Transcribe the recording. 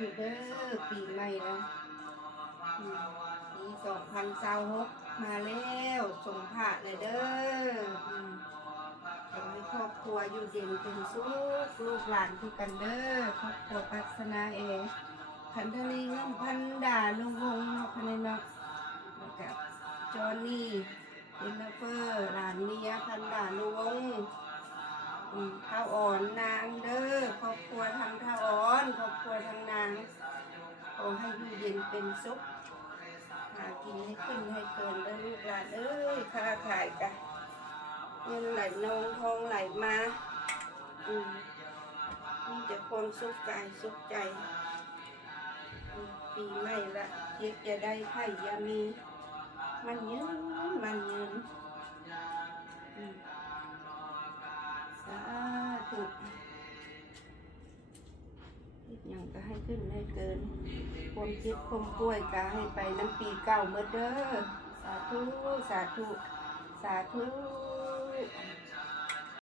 ธุเด้อปีใหม่นะปี2026มาแล้วส่งผ่านเลยเด้อขอให้ครอบครัวอยู่เย็นเป็นสุขลูกหลานทุกกันเด้อครอบครัวปัสนาเองพันธลีเงินพันดาลุงวงเนาะพันเนาะกับจอนี่เจนนิเฟอร์หลานเมียพันดาลุงวงข้าวอ่อนนางเด้อครอบครัวทางข้าวอ่อนครอบครัวทางนางขอให้อยู่เย็นเป็นสุขหากินให้ขึ้นให้เกินเด้อลูกหลานเอ้ยค้าขายกันเงินไหลนองทองไหลมามีแต่ความสุขกายสุขใจปีใหม่ละเย็บจะได้ไข่ยามีมันยืนสาธุอย่างก็ให้ขึ้นให้เกินความคิดความป่วยก็ให้ไปน้ำปีเก่าเมื่อเด้อสาธุสาธุสาธุ